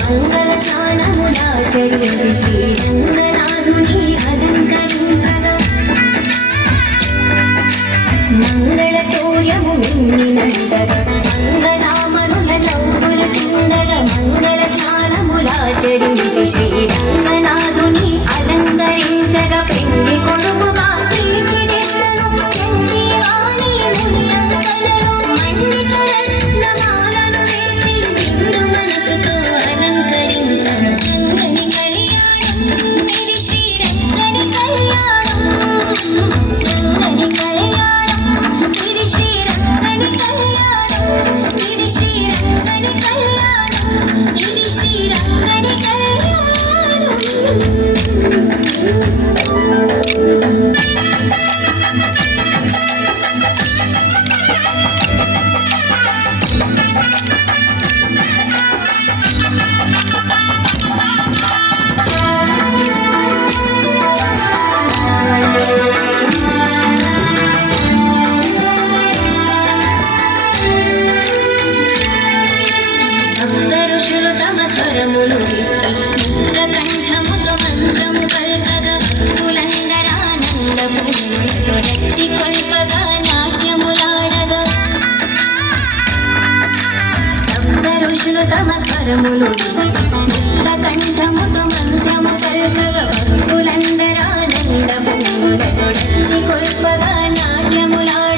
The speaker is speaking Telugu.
మంగళ స్నానములాచరించి శ్రీరంగనాథుని అలంకరించగా మంగళ తోర్యము నిన్నినంతగా మంగళామనుల నవ్వులు చిందగా మంగళ స్నానములాచరించి శ్రీరంగనాథుని అలంకరించగా పెళ్లి కొడుకుగా తీర్చిదిద్దను చెంది వాణి ముని అంకణలో మన్నిక రత్నమాలను వేసి నిండు మనసుతో అలంకరించను రంగని కళ్యాణం ఇది శ్రీరంగని కళ్యాణం రంగని కళ్యాణం ఇది శ్రీరంగని కళ్యాణం ఇది శ్రీరంగని కళ్యాణం ఇది శ్రీరంగని కళ్యాణం ఋషులు తమ స్వరములు కంఠముతో మంత్రము పల్కగా భక్తులందరానందము రక్తి కొల్పగా నాట్యములాడగా సప్త ఋషులు తమ స్వరములు కంఠముతో మంత్రము పల్కగా భక్తులందరానందము రక్తి కొల్పగా నాట్యములాడగా